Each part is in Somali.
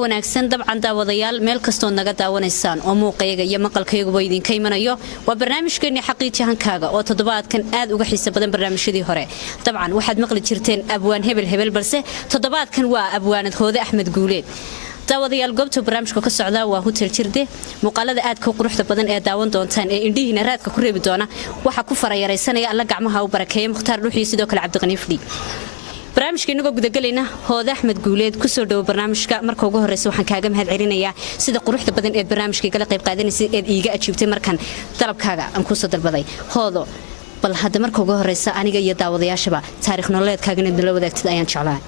wanaagsan dabcan daawadayaal meel kasto naga daawanaysaan oo muuqayga iyo maqalkaygu way idin ka imanayo waa barnaamijkeena xaqiijiyahankaaga oo toddobaadkan aad uga xiiso badan barnaamijyadii hore dabcan waxaad maqli jirteen abwaan hebel balse toddobaadkan waa abwaanad Hoode Axmed Guuleed daawadayaal goobta barnaamijka ka socda waa hotel jirde muuqaalada aad ka quruxda badan ee daawan doontaan ee indhihiina raadka ku reebi doona waxa ku farayaraysanaya alla gacmaha u barakeeyo Mukhtaar Dhuuxi sidoo kale Cabdiqani Fadhi barnaamijkeena uga gudagalayna Hoode Axmed Guuleed ku soo dhaw barnaamijka marka ugu horeysa waxaan kaaga mahad celinayaa sida quruxda badan ee barnaamijka kala qayb qaadanaysa ee iiga ajiibtay markan dalabkaaga aan ku soo dalbaday Hoodo bal hadda marka ugu horeysa aniga iyo daawadayaashaba taariikh nololeedkaaga in la wadaagtid ayaan jeclahay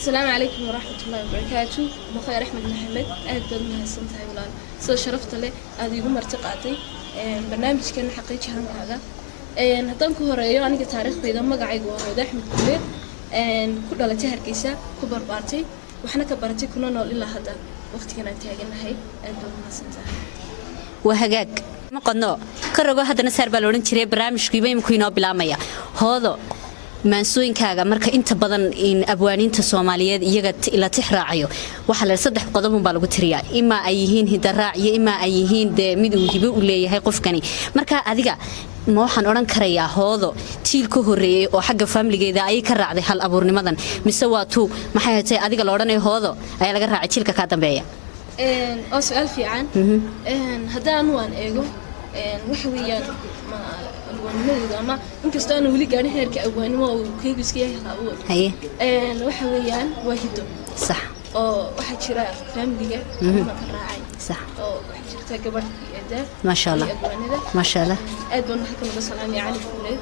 السلام عليكم ورحمة الله وبركاته بخير أحمد محمد أهلا وسهلا ولاal soo sharafta leh aad igu martiqaatay barnaamijkan xaqiijiyahan hada hadan ku horeeyo aniga taariikhdayda magacaygu waa Hoode Axmed Guuleed ku dhalatay Hargeysa ku barbaartay waxna ka baratay kuna nool ilaa hadda waqtigan aan taaganahay aad baan u mahadsantahay waa hagaag ma qodno ka rogo hadana saar baa looran jiray barnaamijkiiba imku inoo bilaamaya Hoodo maansooyinkaaga marka inta badan in abwaaniinta Soomaaliyeed iyaga ila tixraacayo waxa la saddex qodob baa lagu tiriyaa ima ay yihiin hidaraac iyo ima ay yihiin mid uu hibo u leeyahay qofkani marka adiga ma waxaan oran karayaa Hoodo tiil ka horeeyay oo xagga family-geeda ay ka raacday hal abuurnimadan mise waa tuu maxay hatay adiga la oranayo Hoodo ay laga raacay jiilka ka dambeeya oo su'aal fiican hadaan waan eego waxa weeyaan abwaanimadooda ama inkastoo aan wali gaarin heerka abwaanimo oo keegu iska yahay qaabo waxa weeyaan waa hiddo sax oo waxa jira family-ga ma ka raacay sax oo waxa jirta gabadh iyo ma sha Allah ma sha Allah aad baan halkan uga salaamay Cali Guuleed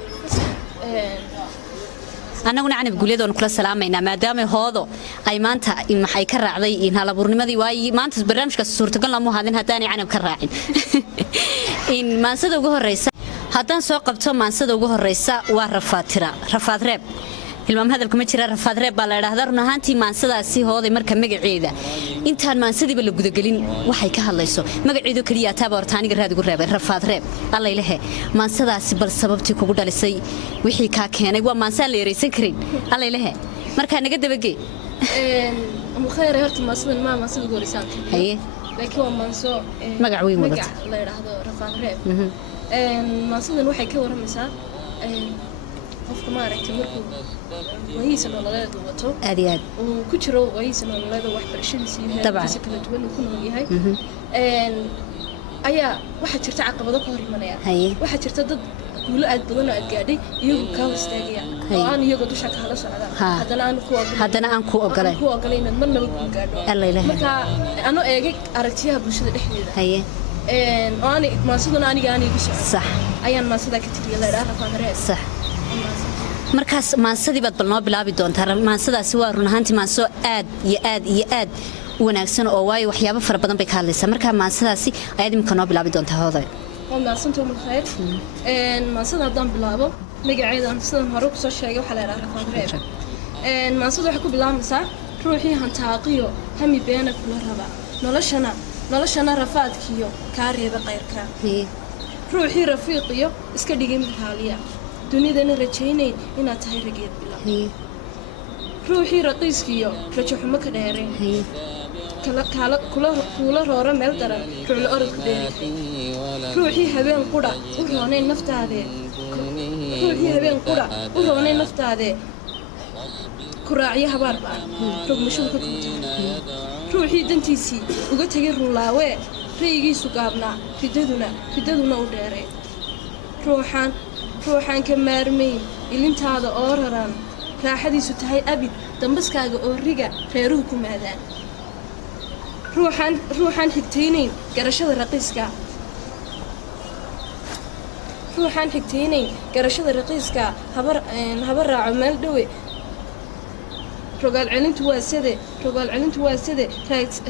anaguna Cali Guuleed oo kula salaamayna maadaama Hoodo ay maanta maxay ka raacday in hal abuurnimadii waay maanta barnaamijka suurtagal lama hadin hadaan Cali ka raacin in maansada ugu horeysa haddaan soo qabto maansada ugu horeysa waa rafaad reeb ilmaam hadalku ma jira rafaad reeb baa la yiraahdaa run ahaantii maansadaasi Hooday marka magaceeda intaan maansadiiba la gudagelin waxay ka hadlayso magaceedu kaliya taaba hortaaniga raad ugu reebay rafaad reeb alla ilahe maansadaasi bal sababtii kugu dhalisay wixii ka keenay waa maansaan la yareysan karin alla ilahe marka naga dabagee khayr horta maansada maansada ugu horeysan haye laakiin waa maanso magac weyn wada la yiraahdo rafaad reeb maasadan waxay ka waramaysaa qofka ma aragtay markuu wayisa nololeed wato aad oo ku jiro wayisa nololeed wax barashadiisa iyo heerkiisa kala duwan uu ku nool yahay ayaa waxa jirta caqabado ka hor imanaya waxa jirta dad guulo aad badan oo aad gaadhay iyagu ka hoostaagaya oo aan iyagu dusha ka hala socdaan haddana aan ku ogolayn marnaba ku gaadho marka ano eegay aragtiyaha bulshada dhexdeeda oo aan maasaduna aniga sax ayaan maasada ka tiriyay la yiraahdo sax markaas maansadii baad bal noo bilaabi doontaa maansadaasi waa run ahaantii maanso aad wanaagsan oo waayo waxyaabo fara badan bay ka hadlaysaa marka maansadaasi ayaad imka noo bilaabi doontaa Hooday maasantu ma khayr maansada haddaan bilaabo magaceeda sidan hore ku soo sheegay waxa la yiraahdaa maansada waxa ku bilaabaysaa ruuxii hantaaqiyo hami beena kula raba noloshana rafaadkiyo ka reeba qayrka ruuxii rafiiqiyo iska dhigay mid haaliya dunidana rajaynay inaad tahay rageed bilaw ruuxii raqiiskiyo rajo xumo ka dheereen kula roora meel daran ruuxla orodku dheeri ruuxii habeen qudha u roonay naftaadee ku raacyo habaar baan rogmashadu ka kuntaa ruuxii dantiisii uga tegay runlaawee raygiisu gaabnaa ridaduna u dheeree ruuxaan ka maarmayn ilintaada oo raran raaxadiisu tahay abid dambaskaaga oo riga reeruhu ku maadaan ruuxaan xigtaynayn garashada raqiiska haba raaco meel dhowe rogaal celintu waa sade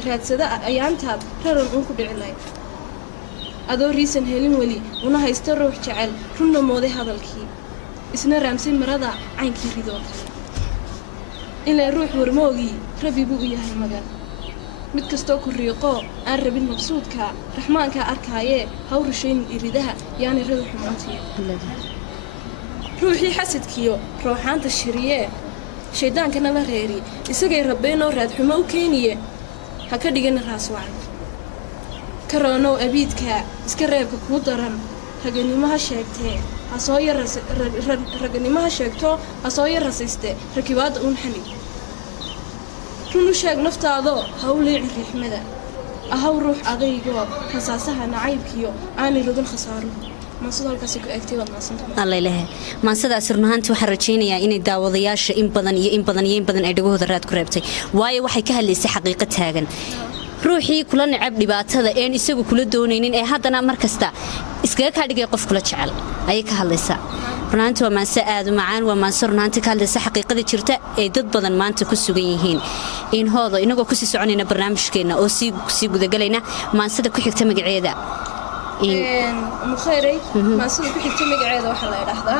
raadsada ayaantaad raran uun ku dhici lahayd adoo riisan helin weli una haysta ruux jecel runna mooday hadalkii isna raamsay marada caynkii ridoo kale ilaa ruux warmoogii rabbi buu u yahay magan mid kastoo ku riiqoo aan rabin maqsuudka raxmaankaa arkaayee haw rushaynin iridaha yaani rada xumaantiya ruuxii xasadkiyo rooxaanta shiriyee shaydaankana la reeri isagay rabbeenoo raadxumo u keeniye ha ka dhigana raas wacan ka roonow abiidka iska reebka kuu daran raganimo ha sheegtee raganimo ha sheegto ha soo yar rasayste rakibaadda uun xali run u sheeg naftaadoo ha u leecin riixmada ahaw ruux adaygoo rasaasaha nacaybkiyo aanay rogin khasaaruhu maansadaas runahaantii waxaan rajaynayaa inay daawadayaasha in badan ay dhagahooda raad ku reebtay waayo waxay ka hadlaysay xaqiiqo taagan ruuxii kula necab dhibaatada een isagu kula doonaynin ee haddana markasta iskaga kaa dhigay qof kula jecel ayay ka hadlaysaa runahaantii waa maanse aad u macaan waa maanse runahaantii ka hadlaysa xaqiiqada jirta ee dad badan maanta ku sugan yihiin inhooda inagoo kusii soconayna barnaamijkeenna oo sii gudagelayna maansada ku xigta magaceeda مخيري ما سوي كل شيء مقعد وحلا يرحضا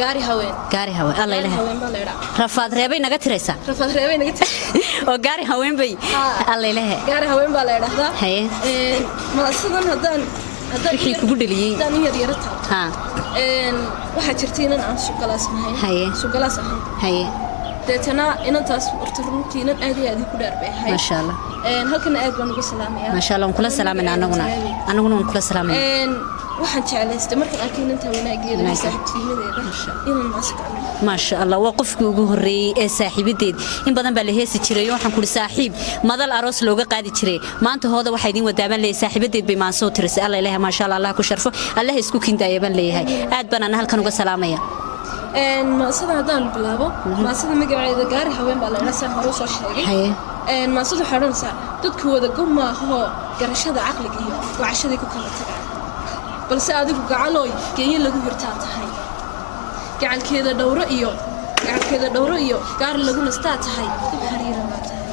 قاري هوين الله يلهي رفض ريبي نقا تريسا oo gaari haween bay alla ilahay gaari haween baa la yiraahdaa haye ma sidan hadan wixii kugu dhaliyay dan yar yarata waxa jirtiin aan suqalaas ahayn haye deetana inantaas urturuntiina aad iyo aad ku dhaarbay haye ma sha Allah halkan aad baan ugu salaamayaa ma sha Allah kula salaamayna anaguna waan kula salaamayna waxaan jeclaystay markaan arkay inta wanaageeda iyo saaxiibtinimadeeda inaan maasqaano ma sha Allah waa qofkii ugu horeeyay ee saaxiibadeed in badan baa la heesi jiray waxaan ku saaxiib madal aroos looga qaadi jiray maanta hooda waxa idin wadaaban leeyahay saaxiibadeed bay maan soo tirisay Allah ilaahay ma sha Allah ku sharfo Allah isku kindaaya baan leeyahay aad baan ana halkan uga salaamaya ما صدق هذا البلابو ما صدق مقعد إذا قاري هوين بالله هروس الشيء ما صدق حرنسا تذكر هذا قم هو قرش هذا عقلك هي وعشان ذيك كلها تبع بس هذيك قعلوي كين لقوا برتات هاي قعل كذا دورة إيو قار لقوا نستات هاي حريرة ما تهاي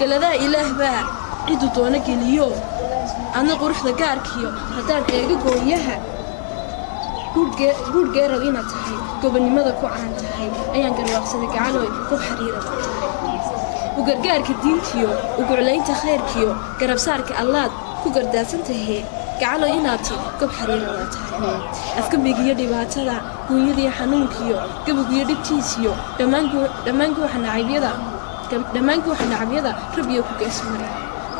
قال ذا إله بقى عدو دونك اليوم أنا قرح ذا قارك هيو هذا إيجو قويها guud geerow inaad tahay gobonimada ku caan tahay ayaan garwaaqsaday gacalooy qof xiriira u gargaarka diintiyo u guclaynta khayrkiyo garabsaarka allaad ku gardaadsan tahay gacalooy inaad tahay qof xiriira waa tahay afka migiyo dhibaatada guunyadiyo xanuunkiyo gabogiyo dhibtiisiyo dhammaan guuxa nacabyada rabbiyo ku geesmaray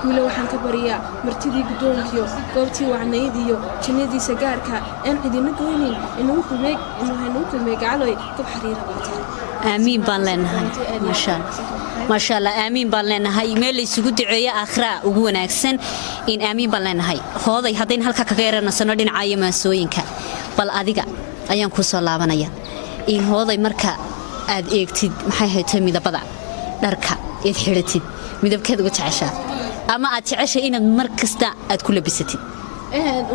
kuula waxaan ka bariyaa martidii guddoonkiyo goobtii wacnaydiyo jannadiisa gaarka aan cidina goynin inuu kulmay gacalooy qof xiriira baata aamiin baan leenahay ma sha Allah aamiin baan leenahay meel isugu duceeyo aakhira ugu wanaagsan in aamiin baan leenahay hooday hadeen halka kaga yeeranasano dhinaca maasooyinka bal adiga ayaan ku soo laabanaya in hooday marka aad eegtid maxay haytay midabada dharka eed xiratid midabkeeda ugu jeceshaa ama aad jeceshay inaad mar kasta aad ku labisatid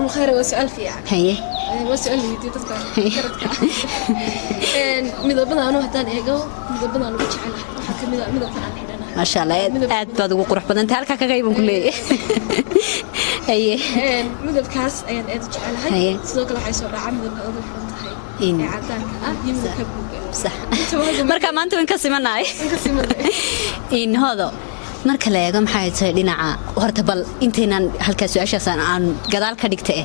الخير وسؤال فيها هي وسؤال يدي تذكر مدبنا أنا هدان إيجو مدبنا أنا بتشعلها حتى مدبنا أنا ما شاء الله أد بعد وقروح بدن تهلك كجايبهم كله هي مدب كاس أيان أد تشعلها صدق الله حيسوي عم مدب هذا الحين هاي عدان يمدب كبوك صح مركا ما أنتم انقسمنا إن هذا marka la eego maxay tahay dhinaca horta bal inteenan halkaas su'aashaas aan gadaal ka dhigtay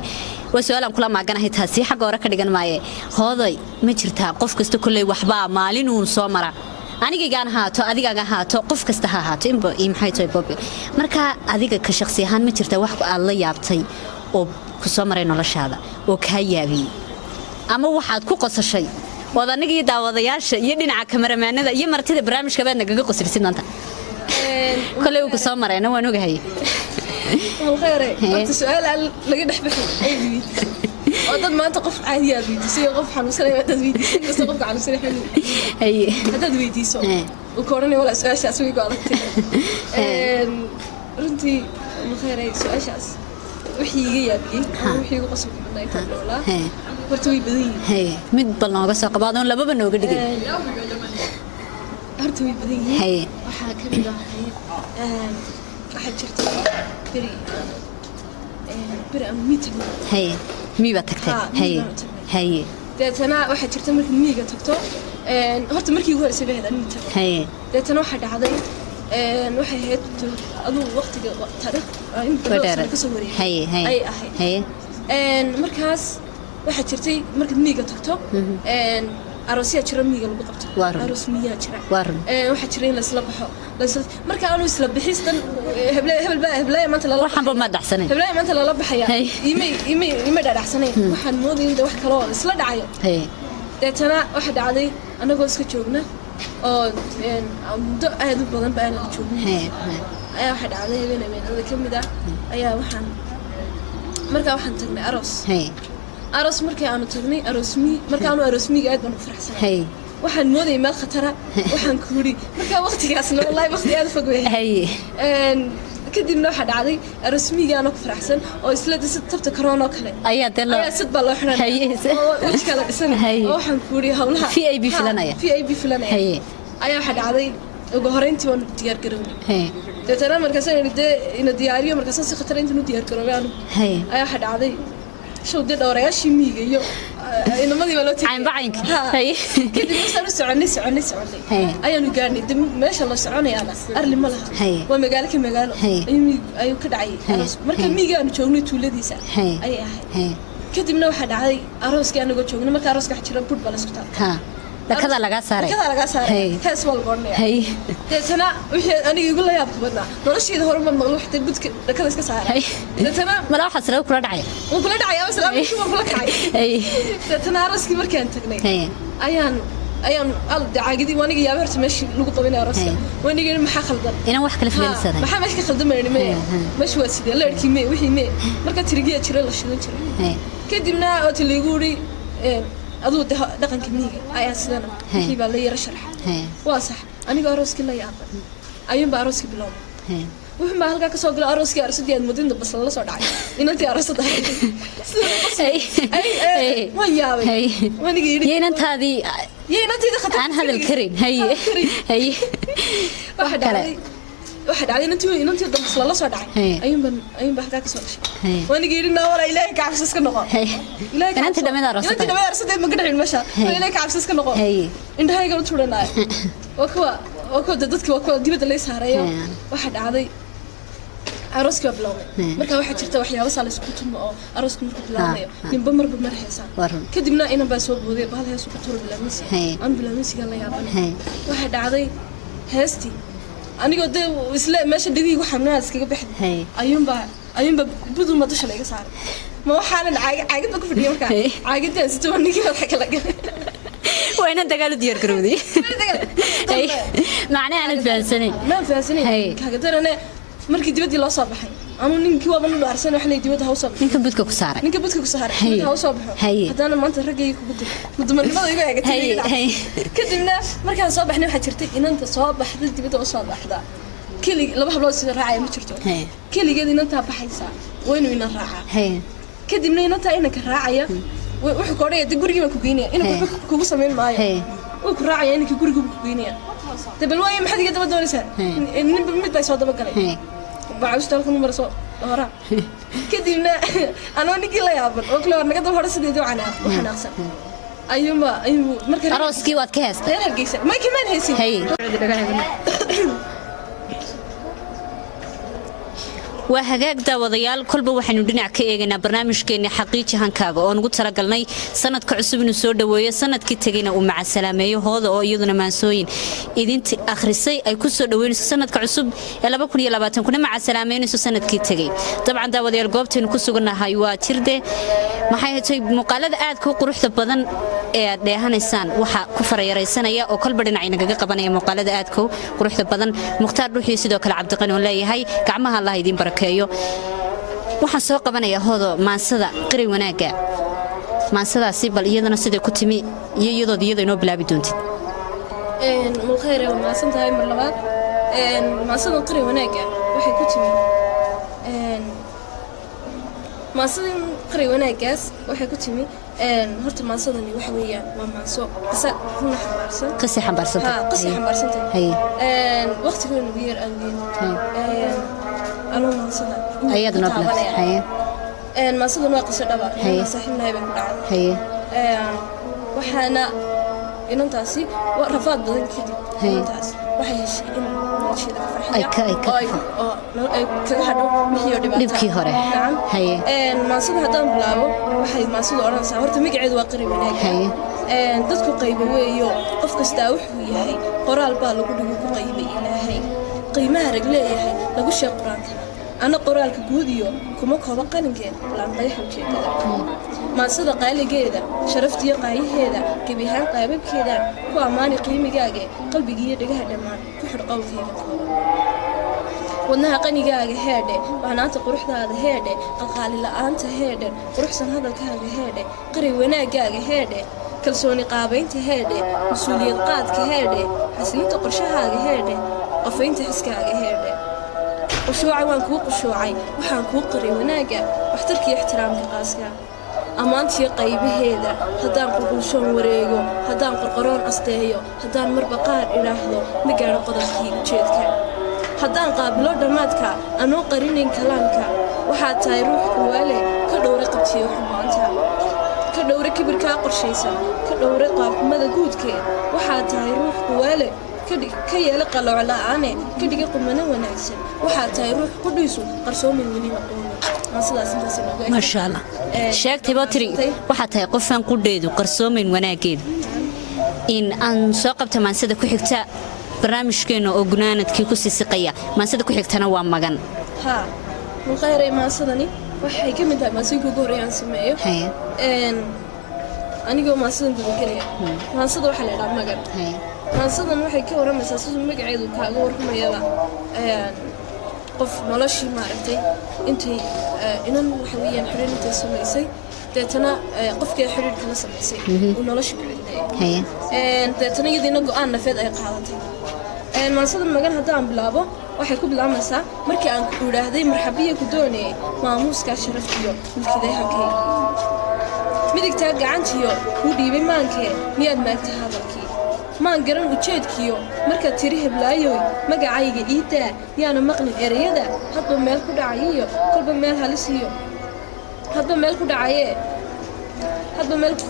waa su'aal aan kula maaganahay taasi xagga hore ka dhigan maaye hooday ma jirtaa qof kasta kulay waxba maalin uu soo mara aniga haato adiga haato qof kasta ha haato in maxay tahay bobi marka adiga ka shakhsi ahaan ma jirtaa wax aad la yaabtay oo ku soo maray noloshaada oo ka yaabiyay ama waxaad ku qosashay wadaniga daawadayaasha iyo dhinaca kameramaanada iyo martida barnaamijka baad nagaga qosirsid maanta كل يوم كسامر أنا وأنا جاي. الخير. أنت سؤال لقيت حبيت أيدي. أضد ما أنت قف عادي أبي تسوي قف حنوسنا ما تدويدي بس قف حنوسنا حلو. أي. هذا دويدي سو. وكورني ولا سؤال شاس ويجوا على كتير. رنتي الخير سؤال شاس. وحيجي أبي. وحيجي قصب من أي طبل ولا. ورتوي بدي. هي. مد بالنا قصة قبادون لا ببنو قدي. هرتوي بدي. هي. وحاكم ده واحد شرطي بري beri aan mii tagno haye miiba tagtay haye haye deetana waxa jirta markii miiga tagto horta markii ugu horeysay bay hadaan mii tago haye deetana waxa dhacday waxay ahayd aduu waqtiga taariikh in badan ka soo wareeyay haye haye haye markaas waxa jirtay markii miiga tagto aroosiya jira miiga lagu qabto aroos miyaa jira waxa jira in la isla baxo marka aanu isla bixistan heblaay maanta la waxaan ba ma dhaxsanay heblaay maanta la baxaya ima dhaxsanay waxaan moodayay in wax kale oo isla dhacayo deetana waxa dhacday anagoo iska joogna oo muddo aad u badan baan la joognay ayaa waxa dhacday habeenada kamid ah ayaa waxaan tagnay aroos markii aanu tagnay markaanu aroosmiga aad baan u faraxsanahay waxaan moodayay meel khatara waxaan ku yiri marka waqtigaasna wallahi waqti aad fog weeyay kadibna waxa dhacday aroosmiga aanu ku faraxsan oo isla tabta corona kale ayaa sid baa loo xiran oo wajka la dhisan oo waxaan ku yiri hawlaha VIP filanaya ayaa waxa dhacday ugu horeyntii waan diyaar garownay deetana markaas ina diyaariyo markaas si khatar inta nu diyaar garoobay ayaa waxa dhacday شو دي دورياشي ميغا يو inamadii baa loo taagay bacaynka kadib waxaan soconay ayaanu gaarnay meesha la soconayaana arli ma laha waa magaalo ka magaalo ayuu ka dhacay marka miiga aanu joognay tuuladiisa ayay ahayd kadibna waxa dhacday arooskii anagoo joognay marka arooska xajira bud baa la socdaa dakada laga saaray hees walgoornay deetana wixii aniga igu la yaab badnaa nolosheeda hore ma maqlo xitay budka dakada iska saaray deetana mala waxa salaam kula dhacay ama salaam kula kacay deetana arooskii markaan tagnay ayaan caagidi waniga yaab horta meeshii lagu qabinay arooska waniga maxaa khaldan inaan wax kala filansaday maxaa meeshka khaldamayna meesh waa sidee leerkii wixii marka tirigiya jira la shidan jiray kadibna oo tiliiguuri aduu dhaqanka miiga ayaa sidana wixii baa la yara sharaxay waa sax aniga arooskii la yaabay ayuunba arooskii bilowday wuxuu ma halkaa ka soo galay arooskii aroosadii aad mudinda bas la soo dhacay inantii aroosada waan yaabay waniga yidhi inantaadii khatar aan hadal karin waxa dhacday inantii dambas la soo dhacay ayuunba halkaa ka soo dhashay waniga yidhi naa walaa ilaahay ka cabsi iska noqo inantii dhammayd aroosadeed ma gadhicin meesha ilaahay ka cabsi iska noqo indhahayga u turanaya waa kuwa dadkii waa kuwa dibadda lay saareeyo waxa dhacday arooskii waa bilowday marka waxaa jirta waxyaabo saa la isku tumo oo arooska markuu bilownayo ninba marba mar heesaa kadibna inan baa soo booday bahal heesu ku tuuro bilaamisi aan bilaamisiga la yaabanay waxaa dhacday heestii anigoo dee isla meesha dhigii ku xamnaa iskaga baxday ayuunba buduma dusha layga saaray ma waxaanan caagid ba ku fadhiyay markaa caagidaan sito ninkii madaxa kala galay وين أنت قالوا ديار كرودي؟ معناه أنا فاسني. ما فاسني. كهذا أنا مركي دبدي لا صباحي. أنا نيجي وابن الله أرسل وحنا دبدي هاو صباح. نيجي بدك كسارة. نيجي بدك كسارة. هاو صباح. هذا أنا ما أنت رجعي كبدي. مدمر ما ضيقة قلت. كدمنا مركي صباح نروح شرتي إن أنت صباح دبدي وصباح ده. كلي لما حبلو يصير راعي ما شرتو. كلي قاعد إن أنت بحيسا وين الراعي. كدمنا إن أنت إنك راعية. wuxuu ka oraya guriga ku geynaya inuu kugu sameyn maayo uu ku raacay inuu guriga ku geynaya tabal way maxad iga daba doonaysaa nin mid bay soo daba galay baacusta halkan mar soo hora kadibna anoo nigi la yaaban oo kale naga daba hor sideedo waxaan aqsan ayuu markaa arooskii waad ka heestay hargeysa ma kamaan heesin waa hagaag daawadayaal kolba waxaanu dhinac ka eegaynaa barnaamijkeena xaqiiqi hankaaga oo ugu talagalnay sanadka cusub inuu soo dhaweeyo sanadkii tagayna uu macasalaameeyo hooda oo iyaduna maansooyin idintii akhrisay ay ku soo dhaweynayso sanadka cusub ee 2020 kuna macasalaameynayso sanadkii tagay dabcan daawadayaal goobteenu ku suganahay waa jirde maxay hatay muuqaalada aad ku quruxda badan ee aad dheehanaysaan waxa ku farayaraysanaya oo kolba dhinac inaga qabanaya muuqaalada aad ku quruxda badan muxtaar dhuuxii sidoo kale cabdiqani oo leeyahay gacmaha Allah idin barakeeyo waxaan soo qabanayaa hoodo maansada qiri wanaaga maansadaasi bal iyadana sida ku timi iyadoo inoo bilaabi doontid mulkhayr waa maasantahay mar labaad maansada qiri wanaaga waxay ku timi maansada qiri wanaagaas waxay ku timi horta maansadani waxa weeyaan waa maanso qisa xambaarsan waqtigoona ugu yar awgeed أنا ناصدة. أياد نبلة. maansadu waa qiso dhaba saaxiibnahay bay ku dhacday waxaana inantaasi rafaad badan kadib inantaas waxay heshay in nolosheeda ka farxiya oo ay kaga hadho wixii dhibaato dhibkii hore maansada haddaan bilaabo waxay maansadu odhanaysaa horta magaceedu waa qari wanaag dadku qayba weeyo qof kastaa wuxuu yahay qoraal baa lagu dhigu ku qaybay ilaahay qiimaha rag leeyahay lagu sheeg qur-aankana ana qoraalka guud iyo kuma kooba qalinkeed laanqayaxa ujeedada maansada qaaligeeda sharaftiyo qaayaheeda gebi ahaan qaababkeeda ku ammaani qiimigaaga qalbigiiyo dhegaha dhammaan ku xidh qowlkayga kooban wadnaha qanigaaga heedhe wahnaanta quruxdaada heedhe qalqaali la'aanta heedhe quruxsan hadalkaaga heedhe qari wanaagaaga heedhe kalsooni qaabaynta heedhe mas-uuliyad qaadka heedhe xasilinta qorshahaaga heedhe qofaynta xiskaaga heedhe qushuuca waan kuu qushuucay waxaan kuu qaray wanaagga waxtarkiiyo ixtiraamka qaaska ammaantiyo qaybaheeda haddaan qurqulshoon wareego haddaan qorqoroon asteeyo haddaan marba qaar idhaahdo ma gaadho qodobkii ujeedka haddaan qaabilo dhammaadka anoo qarinayn kalaanka waxaad tahay ruux kuwaale ka dhowra qabtiyo xumaanta ka dhowra kibirkaa qorshaysan ka dhowra qaabxumada guudkeed waxaad tahay ruux kuwaale ka yeela qalooc la'aane ka dhiga qumano wanaagsan waxaad tahay ruux qudhiisu qarsoomin weliba qoona maasha allah sheegtay batri waxaad tahay qofaan qudheedu qarsoomin wanaageedu in aan soo qabta maansada ku xigta barnaamijkeena oo gunaanadkii ku siisiqaya maansada ku xigtana waa magan muqayray maansadani waxay ka mid tahay maansooyinka ugu horreeya aan sameeyo anigoo maansadan dabagelaya maansada waxaa la idhaha magan maasadan waxay ka waramaysaa siduu magaceedu kaaga warramayaba qof noloshii maaragtay intay inan waxa weeyaan xiriir intay samaysay deetana qofkii xiriir kala samaysay uu nolosha ku celinayay deetana iyadiina go'aan nafeed ay qaadatay maasadan magan haddaan bilaabo waxay ku bilaabaysaa markii aan ku idhaahday marxabiya ku doonayay maamuuskaa sharaftiyo milkiday halkayga midigtaa gacantiyo kuu dhiibay maankee miyaad maagtay hadalkii maan garan ujeedkiyo markaad tiri heblaayoy magacayga iidaa yaana maqlin ereyada hadba meel ku dhacayiyo kolba meel halisiyo hadba meel ku dhacayee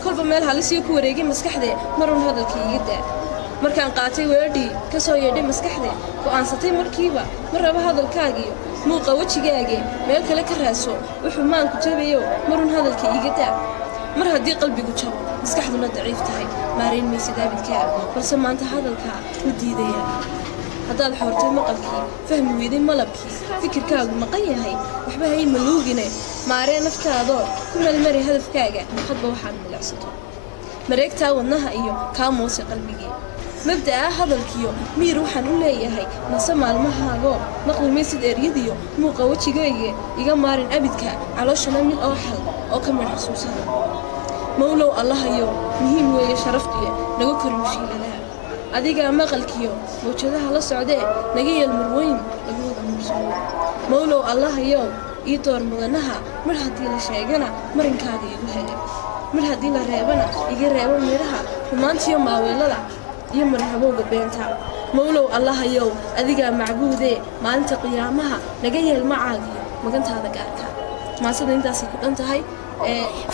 kolba meel halisiyo ku wareegay maskaxdee marun hadalka iiga daa markaan qaatay weedhii ka soo yeedhay maskaxdee go'aansatay markiiba mar raba hadalkaagiyo muuqa wejigaagee meel kale ka raaso wuxuu maanku jabayo marun hadalka iiga daa mar haddii qalbigu jabo maskaxduna daciif tahay maarayn maysa daabidkaa balse maanta hadalkaa u diidaya haddaad xoortay maqalkii fahmi weyday malabkii fikirkaagu maqan yahay waxba hay maluugine maaree naftaadoo ku melmari hadafkaaga hadba waxaad milicsato mareegtaa wadnaha iyo kaa moose qalbigii mabda'a hadalkiyo miir waxaan u leeyahay nase maalmahaagoo maqli maysid eryadiyo muuqa wejigayga iga maarin abidka calooshana mid oo xal oo ka midh xusuusada mawlow allahayow muhiim weeye sharaftiyo naga kori mushiiladaha adigaa maqalkiyo mawjadaha la socdee naga yeel marweyn lagu wada mursado mawlow allahayow ii door mudanaha mar haddii la sheegana marinkaaga igu hele mar haddii la reebana iga reebo midhaha xumaantiyo maaweelada iyo marhabowga beenta mawlow allahayow adigaa macbuudee maalinta qiyaamaha naga yeel macaagiyo magantaada gaarka maasada intaasay ku dhan tahay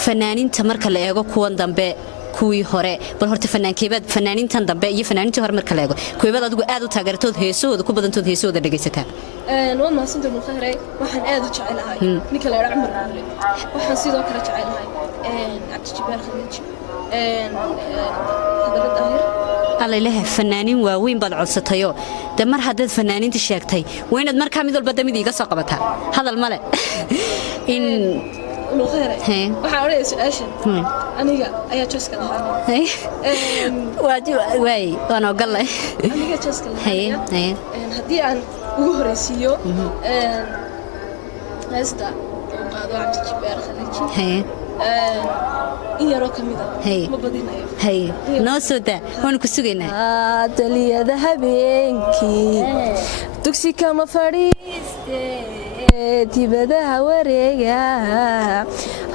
fanaaniinta marka la eego kuwan dambe kuwii hore bal horta fanaankeebaad fanaaniintan dambe iyo fanaaniintii hore marka la eego kuweebaad adigu aad u taageertood heesahooda ku badantood heesahooda dhegaysataa waan mahadsantahay mukhayre waxaan aad u jecelahay ninka la yidhaa cumar buule waxaan sidoo kale jecelahay cabdijibaal khaliij hadalad daahir alailaha fanaaniin waaweyn baad codsatayo de mar haddaad fanaaniinta sheegtay waa inaad markaa mid walba damid iiga soo qabataa hadal male in mukhayre waxaan odhanaya su-aashan aniga ayaa jooska lahaa waay waan ogolay aniga jooska lahaa haddii aan ugu horeysiiyo heesta uu qaado cabdijibaal khaliiji in yaroo ka mida ma badinayo noo soo daa waanu ku sugaynaa daliyada habeenkii dugsi kama fadhiiste dibadaha wareega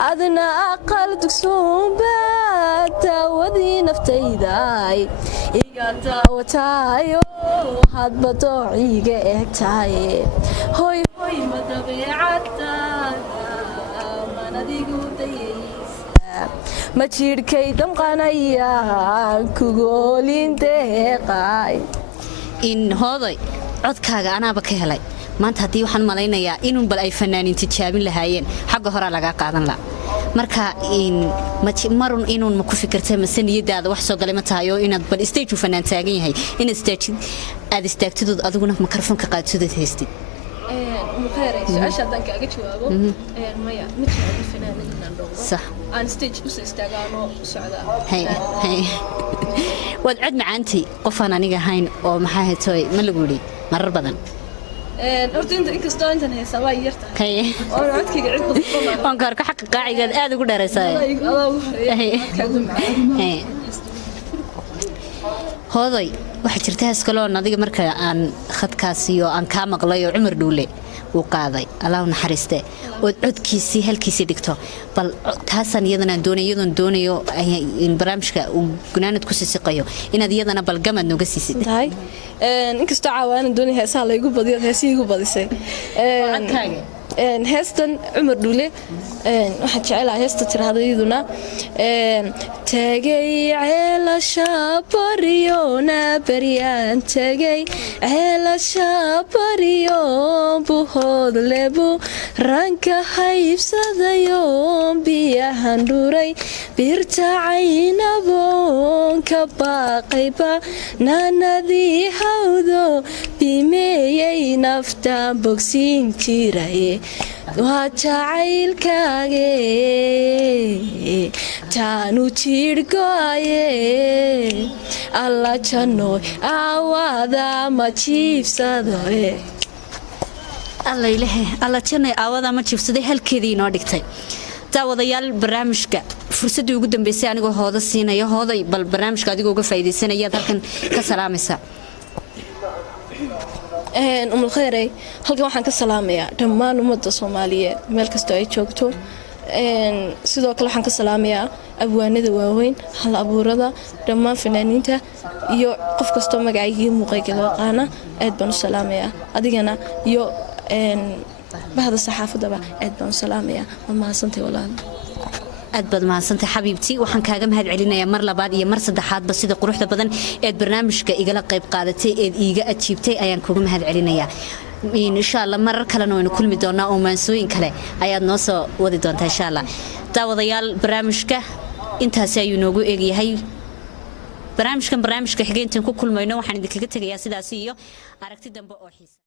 adna aqal dugsuunba daawadii naftayday iga daawataayo hadba doociiga eegtaay hoy hoy ma dabeecadtaada ma jiirkay damqanaya kugoolin deeqay in hooday codkaaga anaaba ka helay maanta haddii waxaan malaynayaa inuun bal ay fanaaniin tijaabin lahaayeen xagga horaa lagaa qaadan la marka marun inuun ma ku fikirtay mase niyadaada wax soo galay ma tahay oo inaad bal stage u fanaan taagan yahay aad istaagtidood adiguna makarafoonka qaadsidood haystid مخير سؤال شادان كاجا جوابه مايا متى فنانين صح aan stage u istaagaano socda hay wad cid macaanti qof aan aniga ahayn oo maxaa haytay ma lagu yiri marar badan horta inkastoo intan heesa waa yarta hay oo codkayga cid badan aan ka xaq qaacigeed aad ugu dheeraysay hooday waxa jirta heeskaloon adiga marka aan khadkaasiyo aan ka maqlay oo Cumar Dhuule uu qaaday Allahu naxariiste oo codkiisii halkiisii dhigto bal taasan iyadana doonayo in barnaamijka uu gunaanad ku siisiqayo inaad iyadana bal gamad nooga siisid tahay inkastoo caawaan doonay heesaha la igu badiyo heesii igu badisay heestan Cumar Dhuule waxa jecelahay heesta tiraahdo iyaduna tagay ceelasha bariyona bariyaan tagay ceelasha bariyo buhood lebu ranka haybsadayo biyahan dhuray birta caynabon ka baaqayba naanadii hawdo bimeeyay nafta bogsiin jiray waa jacaylkaage taanu jiirgoaye alla jannoy aawada ma jiifsadoe alla ilaahay alla jannoy aawada ma jiifsaday halkeedii inoo dhigtay daawadayaal barnaamijka fursadii ugu dambeysay anigoo hooda siinaya hooday bal barnaamijka adigoo uga faa'iideysanaya halkan ka salaamaysa umulkhayray halkan waxaan ka salaamayaa dhammaan ummadda Soomaaliyeed meel kasta ay joogto sidoo kale waxaan ka salaamayaa abwaanada waaweyn hal abuurada dhammaan fanaaniinta iyo qof kasta magacayga muuqayga yaqaana aad baan u salaamayaa adigana iyo bahda saxaafadaba aad baan u salaamayaa ma haysantay walaal aad bad maasanta xabiibti waxaan kaaga mahad celinayaa mar labaad iyo mar saddexaadba sida quruxda badan ee barnaamijka igala qayb qaadatay ee iiga ajiibtay ayaan kugu mahad celinayaa insha Allah marar kale waynu kulmi doonaa oo maansooyin kale ayaad noo soo wadi doontaa insha Allah daawadayaal barnaamijka intaas ayuu noogu eegyahay barnaamijka xigeentan ku kulmayno waxaan idinkaga tagayaa sidaas iyo aragti dambe oo xiiso